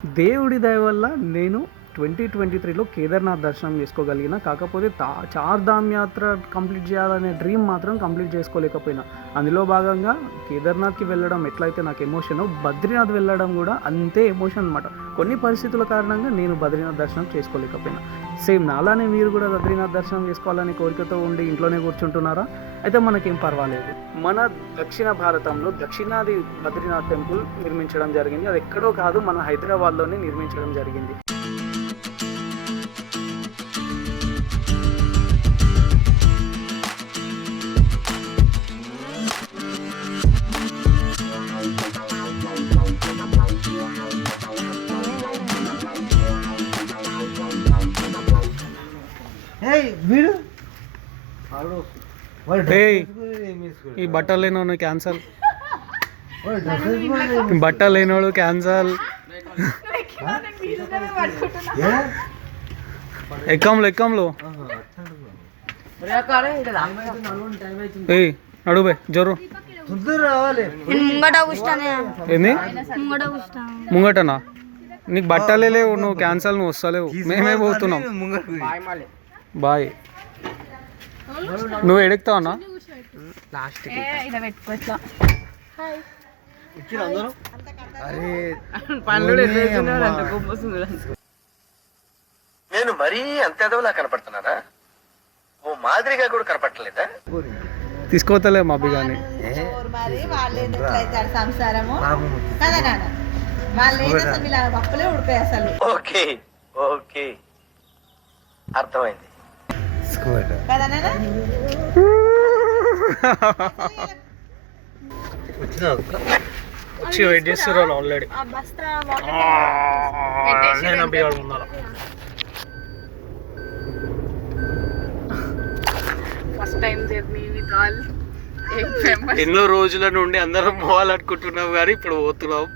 దేవుడి దయ వల్ల నేను 2023లో కేదార్నాథ్ దర్శనం చేసుకోగలిగిన. కాకపోతే చార్ధామ్ యాత్ర కంప్లీట్ చేయాలనే డ్రీమ్ మాత్రం కంప్లీట్ చేసుకోలేకపోయినా. అందులో భాగంగా కేదార్నాథ్కి వెళ్ళడం ఎట్లయితే నాకు ఎమోషనో, బద్రీనాథ్ వెళ్ళడం కూడా అంతే ఎమోషన్ అనమాట. కొన్ని పరిస్థితుల కారణంగా నేను బద్రీనాథ్ దర్శనం చేసుకోలేకపోయినా. సేమ్ నాలానే మీరు కూడా బద్రీనాథ్ దర్శనం చేసుకోవాలని కోరికతో ఉండి ఇంట్లోనే కూర్చుంటున్నారా? అయితే మనకేం పర్వాలేదు. మన దక్షిణ భారతంలో దక్షిణాది బద్రీనాథ్ టెంపుల్ నిర్మించడం జరిగింది. అది ఎక్కడో కాదు, మన హైదరాబాద్లోనే నిర్మించడం జరిగింది. ఈ బట్టలు లేనోడు క్యాన్సల్, బట్టలు లేనోడు క్యాన్సల్. ఎక్కంలో ఏయ్ నడు బై జోరు. ఏంది ముంగటనా? నీకు బట్టలే లేవు, నువ్వు క్యాన్సల్, నువ్వు వస్తలేవు, మేమే పోతున్నాం. బాయ్. నువ్వు ఎడుగుతావన్నా? నేను మరీ అంత ఎదవలా కనపడుతున్నానా? ఓ మాదిరిగా కూడా కనపడలేదా? తీసుకోతలే మా బిగాని. ఓకే ఓకే అర్థమైంది. వచ్చి వెయిట్ చేస్తున్నారు ఆల్రెడీ. నేను బిగాడు ఉన్నాను. ఎన్నో రోజుల నుండి అందరం పోవాలనుకుంటున్నాం కానీ ఇప్పుడు పోతున్నాం.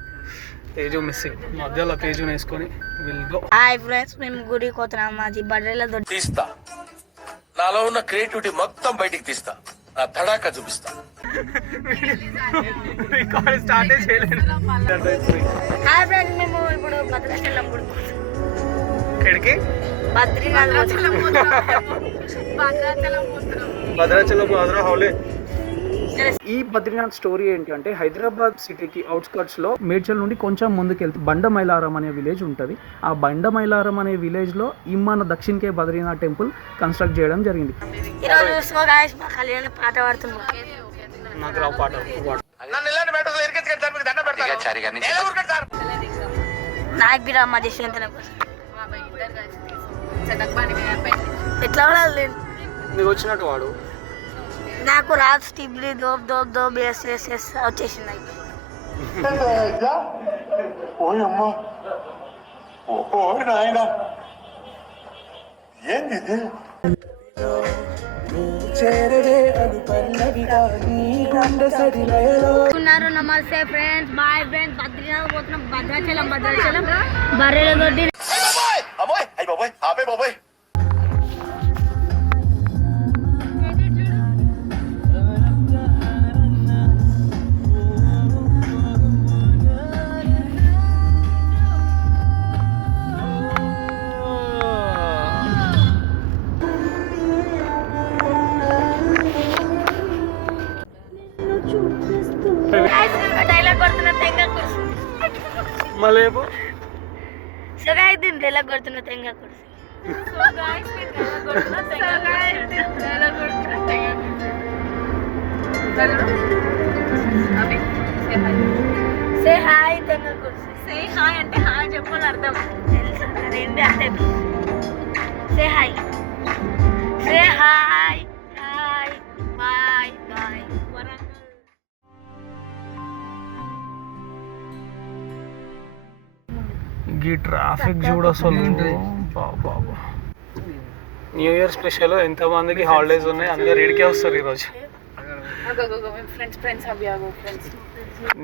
తేజు మిస్సింగ్, మధ్యలో తేజుని వేసుకొని విల్ గో. హాయ్ ఫ్రెండ్స్, మేము గుడికి పోతున్నాం. మాది బర్రెల తీస్తా, నాలో ఉన్న క్రియేటివిటీ మొత్తం బయటికి తీస్తా, నా తడాకా చూపిస్తా. హాయ్ ఫ్రెండ్స్, మేము ఇప్పుడు భద్రాచలం ఎక్కడికి? బద్రీనాథ్. ఈ బద్రీనాథ్ స్టోరీ ఏంటంటే, హైదరాబాద్ సిటీకి అవుట్స్కర్ట్స్ లో మేడ్చల్ నుండి కొంచెం ముందుకెళ్తే బండమైలారం అనే విలేజ్ ఉంటుంది. ఆ బండమైలారం అనే విలేజ్ లో ఈ మన దక్షిణకే బద్రీనాథ్ టెంపుల్ కన్స్ట్రక్ట్ చేయడం జరిగింది. పాట పాడుతున్నాం. నాకు రావు పాట. నాకు బిరా మా దేశం ఎట్లా వాడాలి? నీకు వచ్చినట్టు వాడు. నాకు రాదు. స్టిబ్లీ దోబ్ దోబ్ దోబ్ ఎస్ ఎస్ ఎస్ వచ్చేసింది. నమస్తే ఫ్రెండ్స్, బాయ్ ఫ్రెండ్స్. బద్రీనాథ్ పోతున్నాం. భద్రాచలం బర్రెల దొడ్డి. డైలాగ్ కొడుతున్న తెంగ కుర్సీ. మలేబో డైలాగ్ కొడుతున్న తెంగ కుర్సీ. సే హాయ్ తెంగ కుర్సీ. సే హాయ్ అంటే హాయ్ చెప్పని అర్థం తెలుసు. అదేంటి అంటే say hi, say hi, hi, bye bye. ఈ ట్రాఫిక్ చూడ అసలు. న్యూ ఇయర్ స్పెషల్, ఎంతమందికి హాలిడేస్ ఉన్నాయి, అందరు ఇడికే వస్తారు ఈరోజు.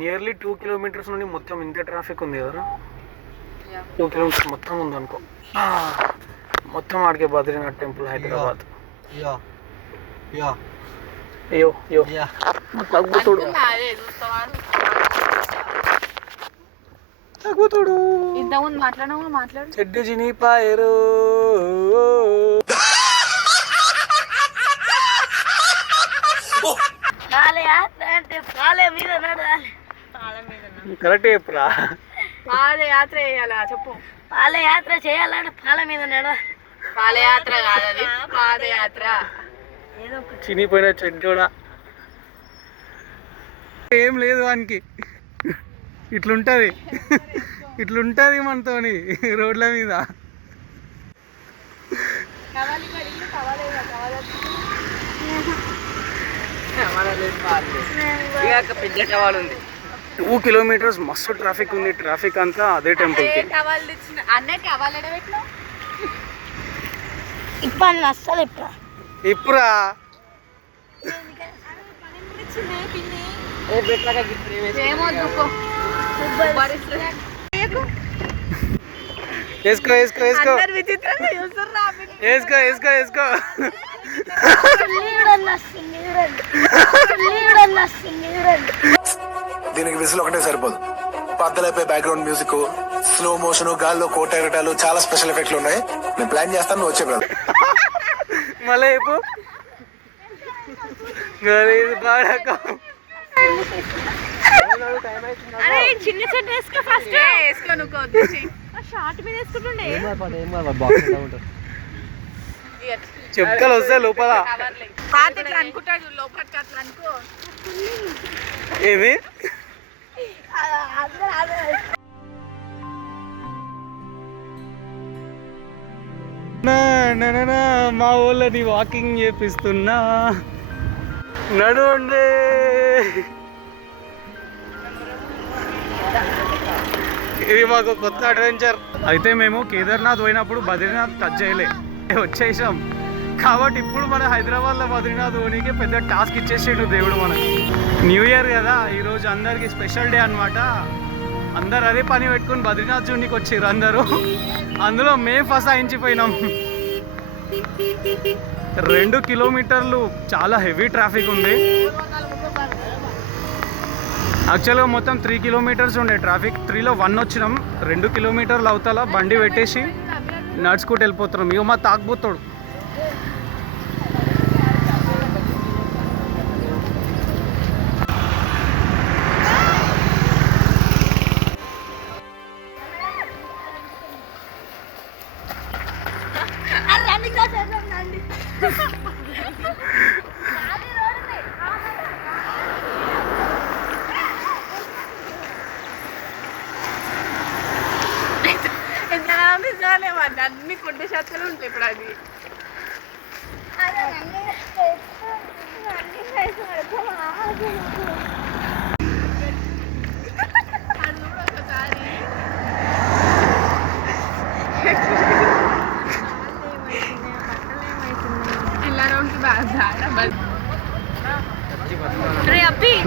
నియర్లీ 2 కిలోమీటర్స్ నుండి మొత్తం ఇంత ట్రాఫిక్ ఉంది కదా. 2 కిలోమీటర్స్ మొత్తం ఉందనుకో. మొత్తం ఆడికే బద్రీనాథ్ టెంపుల్ హైదరాబాద్. యో యో తగ్గుతుడు. తాగుతుడు ఇంతకుముందు మాట్లాడినా మాట్లాడు. చెడ్డు జినిపాయరు పాదయాత్ర అంటే పాలే మీద నడవాలి. కరెక్ట్ చెప్పురా. పాదయాత్ర చేయాలా చెప్పు. పాదయాత్ర చేయాలంటే పాల మీద నడవాలి. పాదయాత్ర కాదది, పాదయాత్ర. ఏదో ఒకటి చినిపోయిన చెడ్డోడా ఏం లేదు వానికి. ఇట్లుంటది ఇట్లుంటది మనతోని రోడ్ల మీద. పెద్ద టవాల్ ఉంది. 2 కిలోమీటర్స్ మస్తు ట్రాఫిక్ ఉంది. ట్రాఫిక్ అంతా అదే టెంపుల్ కి. ఇప్పుడు అస్సలు ఇప్పురా వేసుకో వేసుకో వేసుకో వేసుకో వేసుకో వేసుకో. దీనికి విసులు ఒకటే సరిపోదు. పద్దలైపోయి బ్యాక్గ్రౌండ్ మ్యూజిక్, స్లో మోషన్, గాల్లో కోట ఎగటాలు, చాలా స్పెషల్ ఎఫెక్ట్లు ఉన్నాయి. నేను ప్లాన్ చేస్తాను, నువ్వు వచ్చే బ్రదర్. మళ్ళీ చెప్పు. గరీబ్ బాడక చిన్న చెట్టు వేసుకో ఫస్ట్. వేసుకో నువ్వు షార్ట్ మీద వేసుకుంటుండే. చెప్పుకలు వస్తాయి లోపల. అనుకుంటాడు లోపలికి అట్లా అనుకో. ఏమి మా ఊళ్ళని వాకింగ్ చేపిస్తున్నా. నడుండే ఇది మాకు కొత్త అడ్వెంచర్. అయితే మేము కేదార్నాథ్ పోయినప్పుడు బద్రీనాథ్ టచ్ చేయలే, వచ్చేసాం. కాబట్టి ఇప్పుడు మన హైదరాబాద్లో బద్రీనాథ్ పోనీకి పెద్ద టాస్క్ ఇచ్చేసిండు దేవుడు మనకి. న్యూ ఇయర్ కదా ఈరోజు, అందరికి స్పెషల్ డే అనమాట. అందరు అదే పని పెట్టుకుని బద్రీనాథ్ చూడనికి వచ్చారు అందరూ. అందులో మేము ఫస్ట్ అయించిపోయినాం. 2 కిలోమీటర్లు చాలా హెవీ ట్రాఫిక్ ఉంది. యాక్చువల్గా మొత్తం 3 కిలోమీటర్స్ ఉండే ట్రాఫిక్. 3లో 1 వచ్చినాం. 2 కిలోమీటర్లు అవతల బండి పెట్టేసి నడుచుకుంటూ వెళ్ళిపోతున్నాం. ఇక మా తాకపోతాడు. అన్ని కొండ శాతాలు ఉంటాయి ఇప్పుడు. అది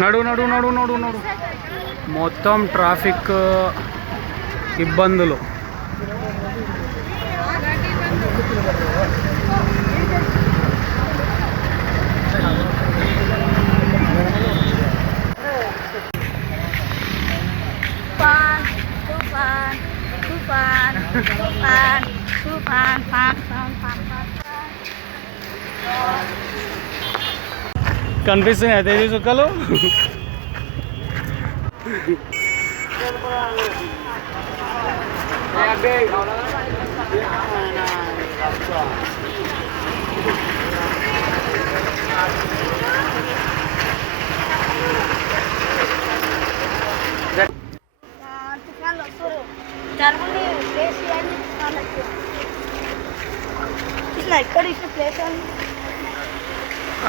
నడు నడు నడు నడు నడు. మొత్తం ట్రాఫిక్ ఇబ్బందులు. కనిపిస్తున్నాయి తేజీ చుక్కలు.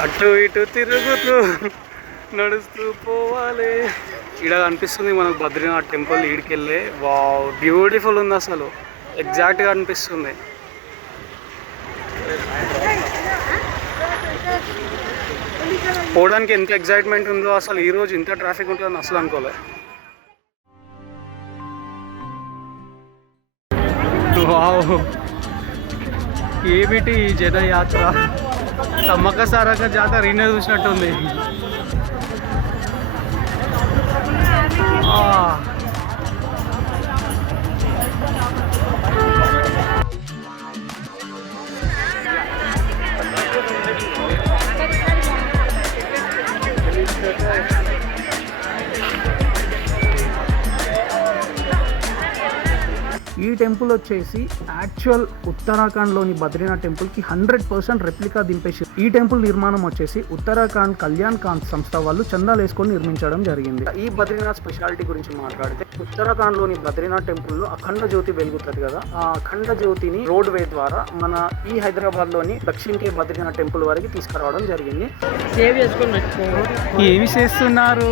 అటు ఇటు తిరుగుతూ నడుస్తూ పోవాలి. ఇక్కడ కనిపిస్తుంది మనకు బద్రీనాథ్ టెంపుల్. ఈడికి వెళ్ళే వావ్ బ్యూటిఫుల్ ఉంది అసలు. ఎగ్జాక్ట్గా అనిపిస్తుంది. పోవడానికి ఎంత ఎగ్జైట్మెంట్ ఉందో అసలు. ఈరోజు ఇంత ట్రాఫిక్ ఉంటుందని అసలు అనుకోలే. వావ్ ఏమిటి జనయాత్ర. సమ్మక్క సారక్క జాతర ఈయన చూసినట్టుంది. ఈ టెంపుల్ వచ్చేసి యాక్చువల్ ఉత్తరాఖండ్లోని బద్రీనాథ్ టెంపుల్కి 100% రెప్లికా దింపేసి ఈ టెంపుల్ నిర్మాణం వచ్చేసి ఉత్తరాఖండ్ కళ్యాణ్ కాంత్ సంస్థ వాళ్ళు చందాలు వేసుకొని నిర్మించడం జరిగింది. ఈ బద్రీనాథ్ స్పెషాలిటీ గురించి మాట్లాడితే ఉత్తరాఖండ్లోని బద్రీనాథ్ టెంపుల్లో అఖండ జ్యోతి వెలుగుతుంది కదా, ఆ అఖండ జ్యోతిని రోడ్ వే ద్వారా మన ఈ హైదరాబాద్లోని దక్షిణకే బద్రీనాథ్ టెంపుల్ వరకు తీసుకురావడం జరిగింది. ఏమి చేస్తున్నారు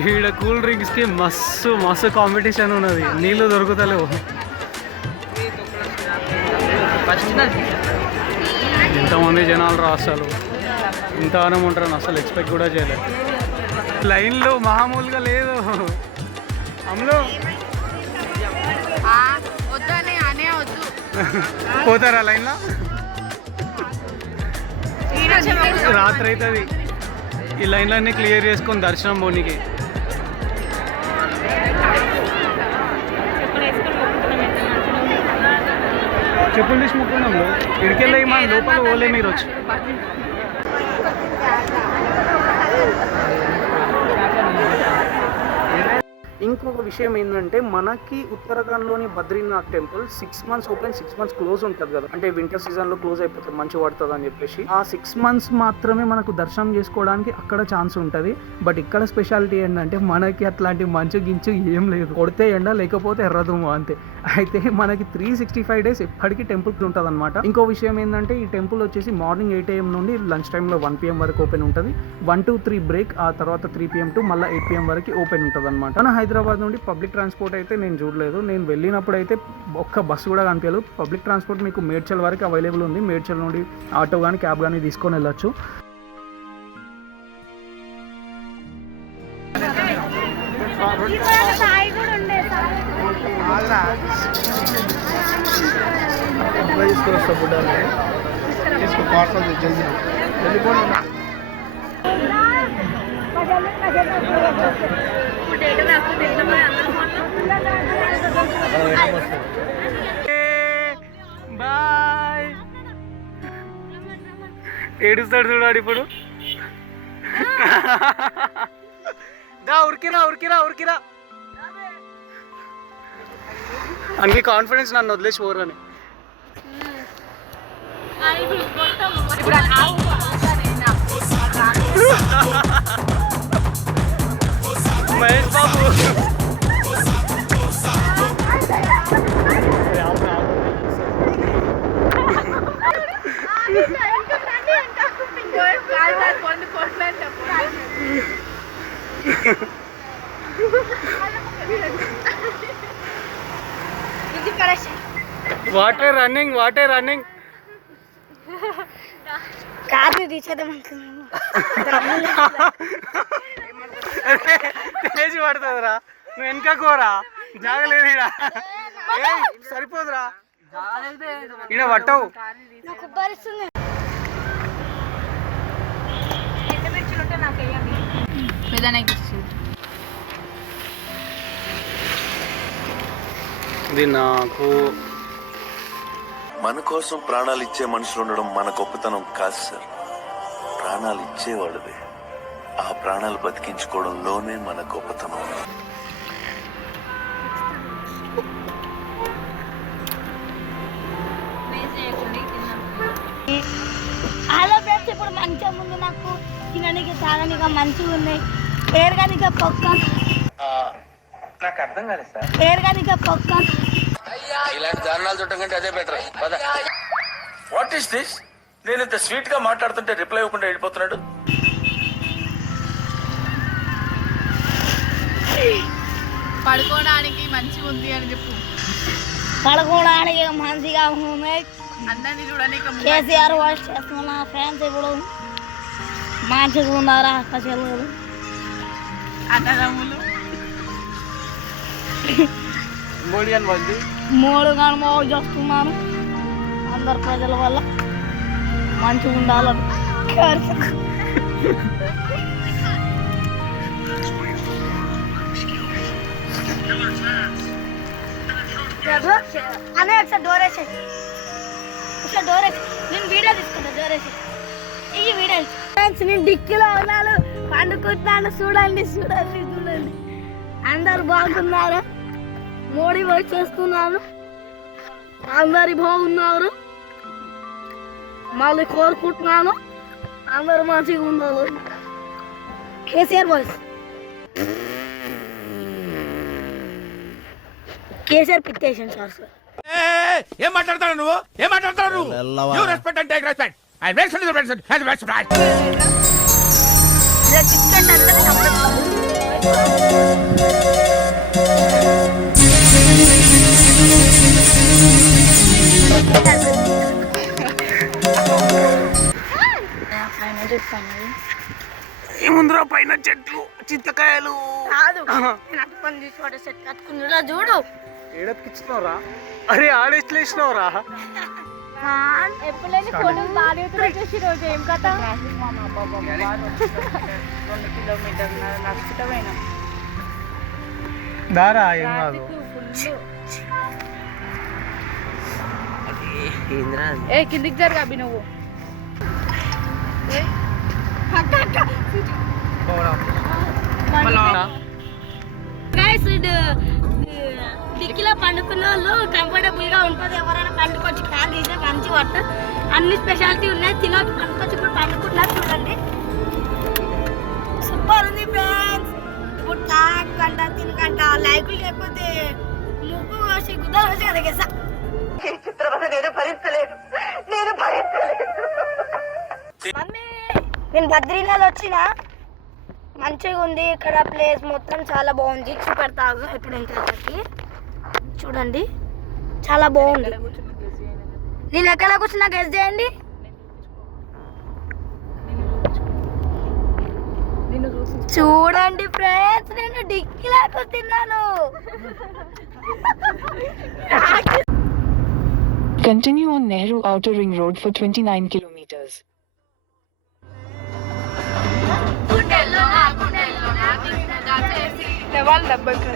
ఈడ? కూల్ డ్రింక్స్కి మస్తు మస్తు కాంపిటీషన్ ఉన్నది, నీళ్ళు దొరుకుతలేవు. ఇంతమంది జనాలు రా, అసలు ఇంతగానం ఉంటారని అసలు ఎక్స్పెక్ట్ కూడా చేయలేదు. లైన్లో మామూలుగా లేదు. అమ్ములు పోతారా లైన్లో? రాత్రి అవుతుంది ఈ లైన్లన్నీ క్లియర్ చేసుకొని దర్శనం పోనీకి. చెప్పులు తీసి ముక్కున్నాము ఇడికెళ్ళి మన లోపల పోలే మీరు వచ్చి. ఇంకొక విషయం ఏంటంటే మనకి ఉత్తరాఖండ్లోని Badrinath temple 6 months open 6 months close ఉంటుంది కదా, అంటే వింటర్ సీజన్లో క్లోజ్ అయిపోతుంది మంచు పడుతుంది అని చెప్పేసి. ఆ 6 months మాత్రమే మనకు దర్శనం చేసుకోవడానికి అక్కడ ఛాన్స్ ఉంటుంది. బట్ ఇక్కడ స్పెషాలిటీ ఏంటంటే మనకి అట్లాంటి మంచు గించు ఏం లేదు, కొడితే ఎండ లేకపోతే ఎర్రదుము అంతే. అయితే మనకి 365 days ఎప్పటికీ టెంపుల్ ఉంటుంది అనమాట. ఇంకో విషయం ఏంటంటే ఈ టెంపుల్ వచ్చేసి మార్నింగ్ 8 AM నుండి లంచ్ టైంలో 1 PM వరకు ఓపెన్ ఉంటుంది. 1 to 3 బ్రేక్, ఆ తర్వాత 3 PM టు మళ్ళీ 8 PM వరకు ఓపెన్ ఉంటుంది అనమాట. మన హైదరాబాద్ నుండి పబ్లిక్ ట్రాన్స్పోర్ట్ అయితే నేను చూడలేదు, నేను వెళ్ళినప్పుడు అయితే ఒక్క బస్సు కూడా కనిపించలేదు. పబ్లిక్ ట్రాన్స్పోర్ట్ మీకు మేడ్చల్ వరకు అవైలబుల్ ఉంది, మేడ్చల్ నుండి ఆటో కానీ క్యాబ్ కానీ తీసుకొని వెళ్ళొచ్చు. బాయ్. ఏడుస్తాడు చూడాడు ఇప్పుడు. ఉరికిరా ఉరికిరా ఉరికిరా అన్ని కాన్ఫిడెన్స్ నన్ను వదిలేసి పోరని. మహేష్ బాబు వాటర్ రన్నింగ్ కాదు తేజ్ పడుతుందిరా, నువ్వు వెనక కోరా జాగలేదు ఇడ, సరిపోదురా ఇడ పట్టవు. ఇది నాకు మన కోసం ప్రాణాలు ఇచ్చే మనుషులు ఉండడం మన గొప్పతనం కాదు సార్, ప్రాణాలు ఇచ్చేవాళ్ళదే. ఆ ప్రాణాలు బతికించుకోవడంలోనే మన గొప్పతనం. హలో ఫ్రెండ్స్, ఇప్పుడు మంచిగా ముందు నాకు తినడానికి తాగడానికి మంచిగా ఉన్నాయి. పేరుగానిక పొక్క నాకు అర్థం కాలేదు సార్. పేరుగానిక పొక్క ఇలాంటి దారుణాలు చూడటం కంటే అదే బెటర్. What is this? నేను ఇంత స్వీట్ గా మాట్లాడుతుంటే రిప్లై ఇవ్వకుండా వెళ్ళిపోతున్నాడు. పడుకోవడానికి మంచిగా ఉంది అని చెప్పు. పడుకోవడానికి మంచిగా ఉన్నాయి. అందరినీ చూడడానికి కేసీఆర్ వాయిస్ చేస్తున్నా ఫ్యాన్స్ ఇప్పుడు మంచిగా ఉన్నారా అక్క చెల్లెలు అన్నదమ్ములు మూడు గణమాలు చేస్తున్నాను. అందరు ప్రజల వల్ల మంచిగా ఉండాలని అనే ఒకసారి డోర్ వేసే, ఒకసారి డోర్ వేసి నేను వీడియో తీసుకుంటా. డోర్ వేసి ఈ వీడియో ఫ్రెండ్స్, నేను డిక్కీలో ఉన్నాను, పండుకుంటున్నాను. చూడండి చూడండి చూడండి, అందరు బాగున్నారు. మోటివేట్ చేస్తున్నాను. అందరి బాగున్నారు, మళ్ళీ కోరుకుంటున్నాను అందరు మంచిగా ఉండాలి. KCR voice, KCR dictation sir. ఏం మాట్లాడతావు నువ్వు? ఏం మాట్లాడతావు నువ్వు? You respect and take respect. I respect the respect and respect. ఇలా చికెన్ అందరూ ఏముందిరా పైన చెట్లు చింతకాయలు కాదు, పని తీసుకోవడం సెట్ కట్టుకున్నా చూడు. ఏడకిచ్చినవరా? అరే ఆడేసినవరా? ఎప్పుడైనా ఫోటో బాగా చూసి రోజు ఏం కథ. 2 కిలోమీటర్ల నడుచుటమైనా దారా ఏం కాదు. ఏ కిందికి జరగా అభి నువ్వు. డిక్కీలో పండుకున్న వాళ్ళు కంఫర్టబుల్ గా ఉంటుంది. ఎవరైనా పండుకొచ్చి కాల్ తీసే మంచి వాటర్ అన్ని స్పెషాలిటీ ఉన్నాయి. తినొచ్చి పండుకొచ్చి ఇప్పుడు పండుకుంటున్నారు చూడండి. సూపర్ ఉంది ఫ్రెండ్స్. ఇప్పుడు తాగంట తినకంట లైకులు లేకపోతే ముగ్గు వచ్చి గుద్దలు వచ్చి అడిగేసా. నేను బద్రీనాథ్ వచ్చిన మంచిగా ఉంది ఇక్కడ ప్లేస్ మొత్తం చాలా బాగుంది. చూపెడతాగు ఇప్పుడు ఇంతకి చూడండి, చాలా బాగుంది. నేను ఎక్కడ కూర్చున్నా గెస్ చేయండి. చూడండి ఫ్రెండ్స్, నేను డిక్కీలా కూర్చున్నాను. Continue on Nehru Outer Ring Road for 29 kilometers. వాళ్ళు 70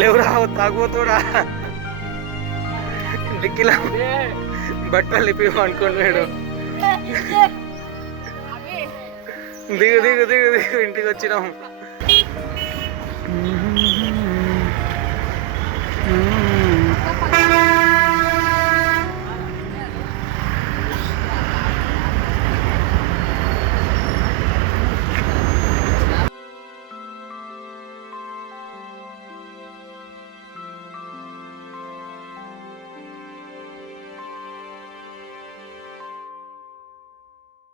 లేవురా తాగుపోతాడా? డిక్కీలా బట్టలు లిపి అనుకున్నాడు. దిగు దిగు దిగు దిగు ఇంటికి వచ్చినాం.